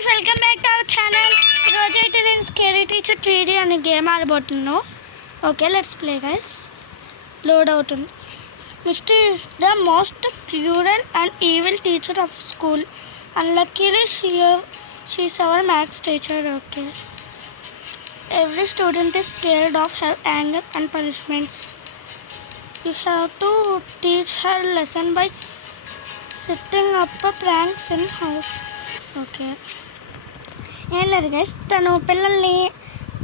guys, welcome back to our channel. Today it is Scary Teacher 3D and a game ఆడబోతున్నాను. Okay, let's play guys. Load out. Misty is the most cruel and evil teacher of school. Unluckily, she is our maths teacher. Okay. Every student is scared of her anger and punishments. You have to teach her lesson by setting up a pranks in house. Okay. ఏం లేదు గైస్, తను పిల్లల్ని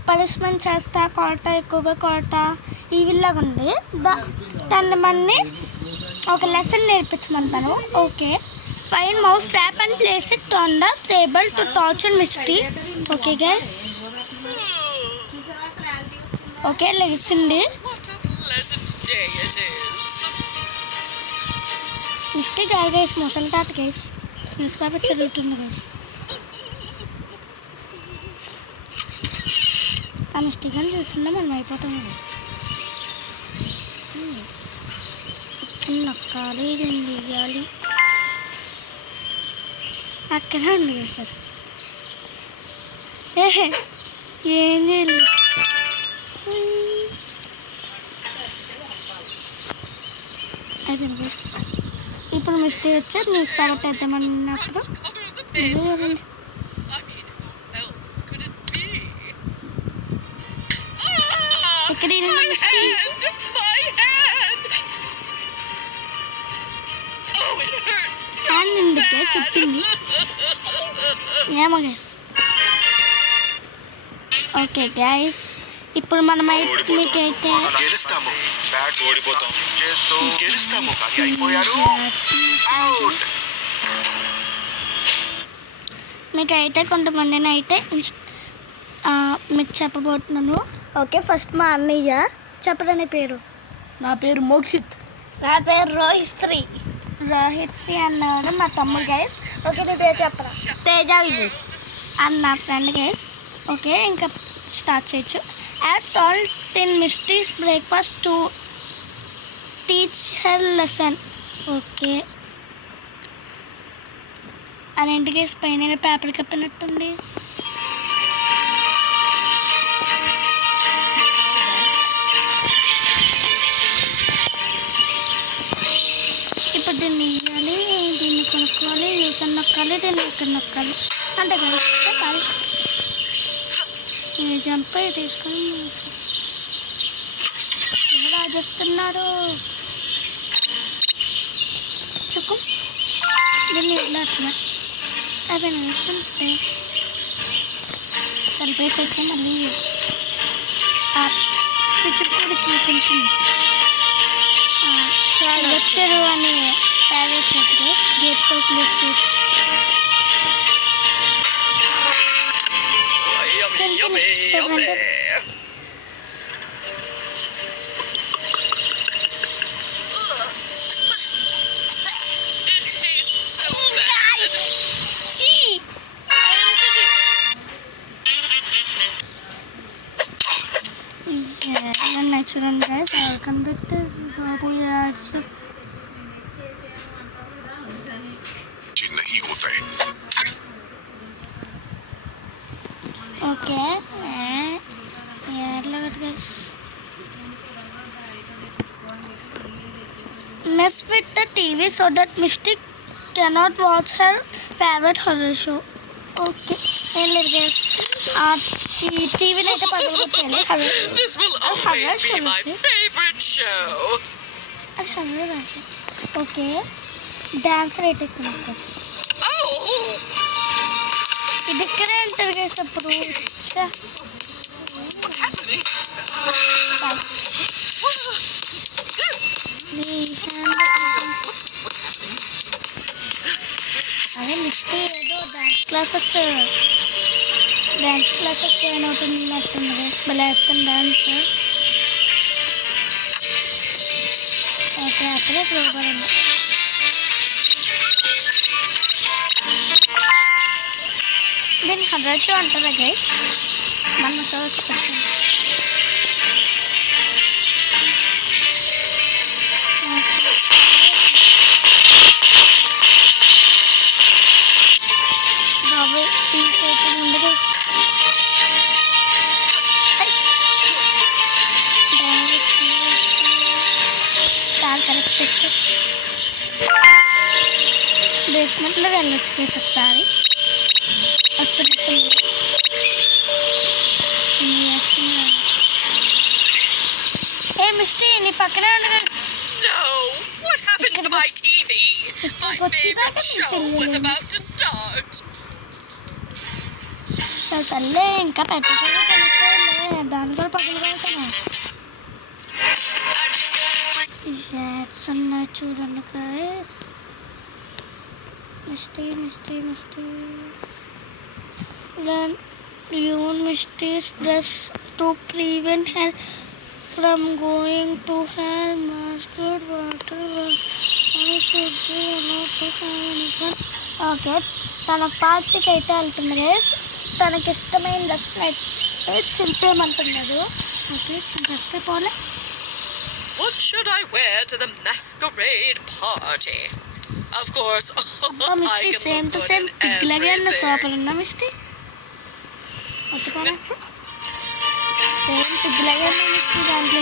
పనిష్మెంట్ చేస్తా కొడతా, ఎక్కువగా కొడతా ఈ విల్లాగా ఉంది. తను మనని ఒక లెసన్ నేర్పించమంటాను. Okay, find mouse tap and place it on the table to torture Misty. Okay guys, okay లెగిసింది. మిస్టీ కాదు గైస్, ముసలి తాత గైస్. న్యూస్ పేపర్ చదువుతుంది గైస్. ఆ మిస్టేక్ చూస్తున్నా మనం అయిపోతాం గైస్. నొక్కాలి, దీన్ని తీయాలి. అక్కడే ఉంది కదా సార్. ఏహే ఏం చేయలేదు. అయిపోయింది గైస్. ఇప్పుడు మిస్టేక్ వచ్చి న్యూస్ పేపర్ వేద్దామన్నప్పుడు ఇక్కడ హ్యాండ్ ఎందుకే చెప్పింది ఏమో గైస్. ఓకే గైస్, ఇప్పుడు మనం మీకైతే మీకైతే కొంతమందిని అయితే మీకు చెప్పబోతున్నాను. ఓకే, ఫస్ట్ మా అన్నయ్య. చెప్పదని పేరు. నా పేరు మోక్షిత్. నా పేరు రోహిత్శ్రీ. రోహిత్శ్రీ అన్నాడు మా తమ్ముడు గైస్. ఓకే, నీ పేరు చెప్పరా? తేజ విజయ్ అండ్ నా ఫ్రెండ్ గైస్. ఓకే, ఇంకా స్టార్ట్ చేయొచ్చు. Add salt in Misty's breakfast to teach her lesson. Okay, అదేంటి గైస్ పైన పేపర్ కప్పినట్టుంది. ఇప్పుడు దీన్ని వేయాలి, దీన్ని కొనుక్కోవాలి, యూసన్ నొక్కాలి, దీన్ని ఇక్కడ నొక్కాలి. అంతే కదా చెప్పాలి. ఈ జంప్ తీసుకొని ఎలా చేస్తున్నారు చుక్కు. దీన్ని వెళ్ళట్లే అయిపోయినా సరిపేసి వచ్చి మళ్ళీ పిచ్చుకోడికి కొంచెం వచ్చారు అని ప్రైవేట్ చేతి గేట్ కూడా ప్లేస్ చేయొచ్చు. చూడండి గైస్, కనిపెట్టే బాబు యాడ్స్. ఓకే, యాడ్లో guys mess with the TV so that Mystic cannot watch her favorite horror show. Okay, ఏం లేదు గైస్, ఈ టీవీని అయితే పగలగొట్టాలి. అది హర్రర్ అంటే ఓకే, డాన్సర్ అయితే కొనుక్కోవచ్చు. ఇది ఇక్కడే ఉంటుంది గైస్. అప్పుడు అదే మిస్టీ ఏదో డాన్స్ క్లాసెస్ జాయిన్ అవుతున్నట్టుంది గైస్. భలే వేస్తాను డాన్స్. ఓకే, అక్కడే ప్రోగ్రామ్ ఉంది. దీన్ని హర్రర్ షో అంటారా గైస్? మనం చూడవచ్చు. బాబు ఉంది గైస్. స్టార్ కలెక్ట్ చేసుకోవచ్చు. బేస్మెంట్లో వెళ్ళొచ్చు గైస్ ఒకసారి. అసలు ఏ మిస్టీ నీ పక్కనే ఉండగా No! What happened to my TV? My favorite show was about to start. సర్లే ఇంకా పెట్టకుండా కొనుక్కోలే, దాని కూడా పక్కన పెడతాను. యాడ్స్ ఉన్నాయి చూడండి guys. Misty use Misty's dress to prevent her from going to her master water. Okay, తన పార్టీకి అయితే వెళ్తుంది గైస్. తనకి ఇష్టమైన డ్రెస్ అయితే చింపేయమంటున్నాడు. ఓకే, చింపేస్తే పోలే. What should I wear to the masquerade party? Of course, I Misty can same look to good same in పిగ్లగే అన్న everything. సోపలు ఉన్నా మిస్టీ ఒప్పుకోనా? సేమ్ పిగ్లగే అన్న మిస్టీ దాంట్లో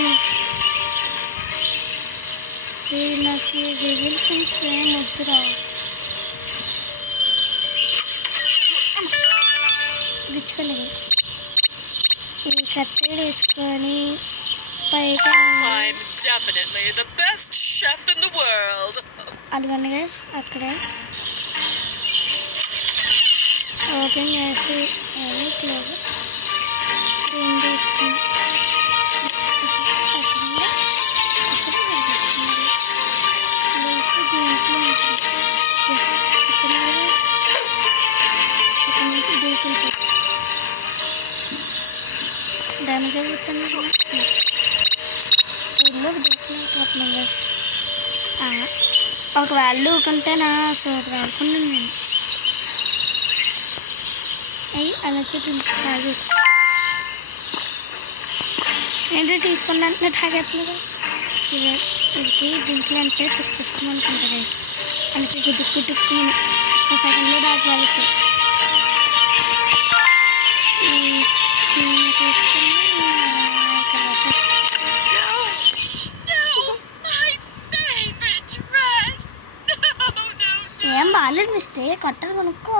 నాకు రివిల్ సేమ్ వద్దురా. గుచ్చుకోండి గైస్. ఈ కత్తెర వేసుకొని పైకి I'm definitely the best chef in the world. అదిగండి గైస్ అక్కడే ఓపెన్ చేసి క్లోజ్ దీన్ని తీసుకుని అక్కడి నుంచి దూకుంటుంది. డ్యామేజ్ అవుతుంది ఊళ్ళో దూకుని గైస్. ఒకవేళ దూకుంటేనా సూపర్ ఆడుకున్నాను నేను. అయ్యి అలా తాగి ఏంటో తీసుకున్నట్టు తాగేస్తున్నాడు. ఇది డ్రింక్లు అంటే తెచ్చేసుకుని అనుకుంటా గైస్. అందుకే గుడ్డుకు టుక్కుని ఒక సెకండ్లో దాటివాలి సార్. తీసుకుని ఏం బాగాలేదు మిస్టే, కట్టలు కొనుక్కో.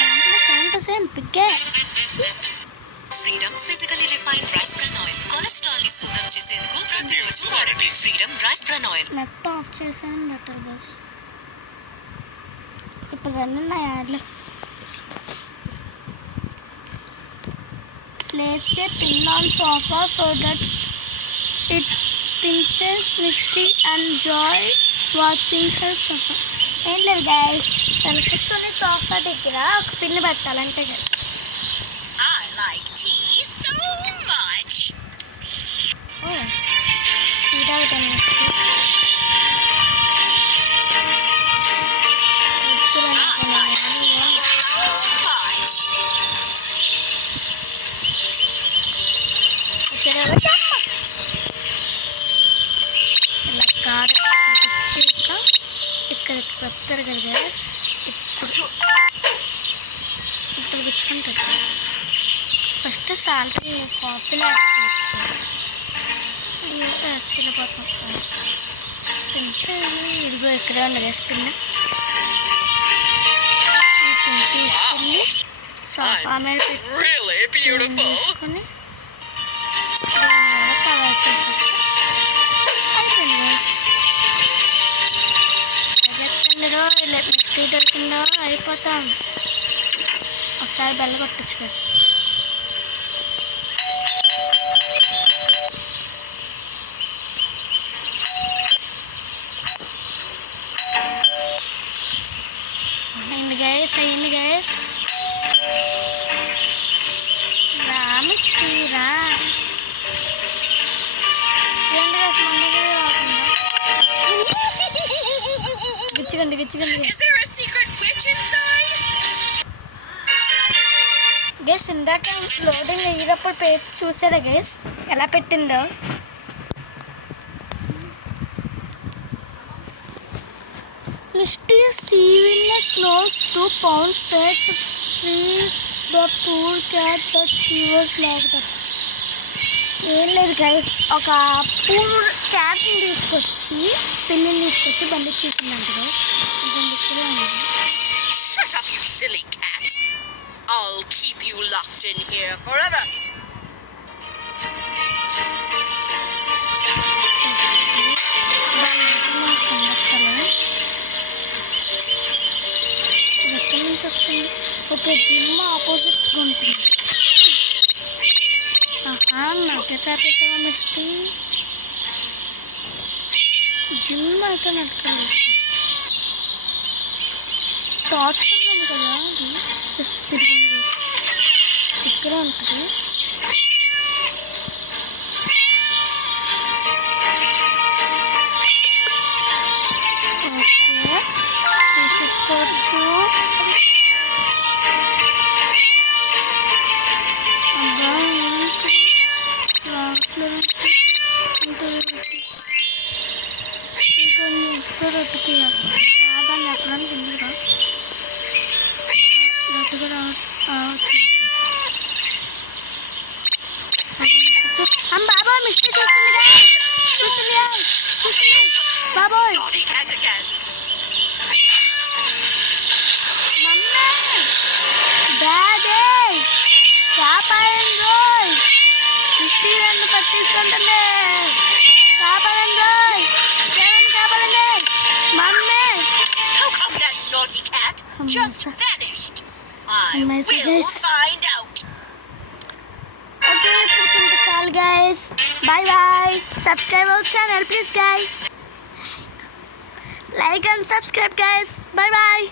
దాంట్లో సేమ్ టు సేమ్ పిగ్గే. Freedom physically refined rice bran oil cholesterol ని శుభ్రం చేసేందుకు ప్రతిరోజు వాడండి Freedom rice bran oil. Net off చేశాను బెటర్ బస్. ఇప్పుడు రండి నా యాడ్లు. Place the pin on sofa so that it princess Misty enjoy watching her sofa. ఏం లేదు గైస్, తను కూర్చొని సోఫా దగ్గర ఒక పిన్ పెట్టాలంటే guys. I like tea so much. ఇదా I like tea so much. ఇలా కారు వచ్చాక ఇక్కడికి వస్తారు కదా గైస్. ఇప్పుడు గుచ్చుకుంటారు. ఫస్ట్ సాల్ట్ కాఫీలో యాడ్ చేయలేకపోతున్నాం. పెన్సిల్ ఇదిగో ఇక్కడే ఉంది గైస్ పిన్. ఈ పిన్ తీసుకుని సోఫా మీద పెట్టి Really beautiful. తీసుకొని కవర్ చేసేస్తాం. అయిపోయింది గైస్. ఎగెత్తండిరో ఇలా మిస్టేక్ దొరికిందో అయిపోతాం. ఒకసారి బెల్ల కొట్టచ్చు గైస్. అయింది గైస్. రా మిస్టీ రా. ఏంటి గైస్ మొన్నగా రాకుండా గిచ్చుకోండి. Is there a secret witch inside? Guys ఇందాక లోడింగ్ అయ్యేటప్పుడు పేజ్ చూసారా గైస్ ఎలా పెట్టిందో. Misty Seaweedness knows 2 pounds fat free the poor cat that she was locked up. ఏం లేదు గైస్, ఒక పూర్ క్యాట్ని తీసుకొచ్చి పిల్లిని తీసుకొచ్చి బంధించేసిందంట గైస్. ఇక్కడే ఉంది. Shut up, you silly cat. I'll keep you locked in here forever. ఎక్కడి నుంచి వస్తుంది? ఓకే, జిమ్ ఆపోజిట్ ఉంటుంది. నాకే తాపేసావా మిస్టీ? జిమ్ అయితే నట్టుకోలేదు. టార్చ్ ఉన్నాను కదా, అది సిరిగింది ఇక్కడే ఉంటుంది. ఓకే, తీసేసుకోవచ్చు. దాన్ని ఎక్కడానికి ఎందుకురా గట్టిగా బాబాయ్ మిస్టీ చూస్తుంది చూస్తుంది బాబాయ్. Naughty cat again. Mummy daddy కాపాడండి రోయ్, మిస్టీ నన్ను పట్టించుకుంటుంది. కాపాడండి రోయ్, కాపాడండి mummy. How come that naughty cat just vanished? I Messages. will find out. Okay, ఇప్పుడు చాలు guys. Bye bye. Subscribe our channel please guys. Like and subscribe guys. Bye bye.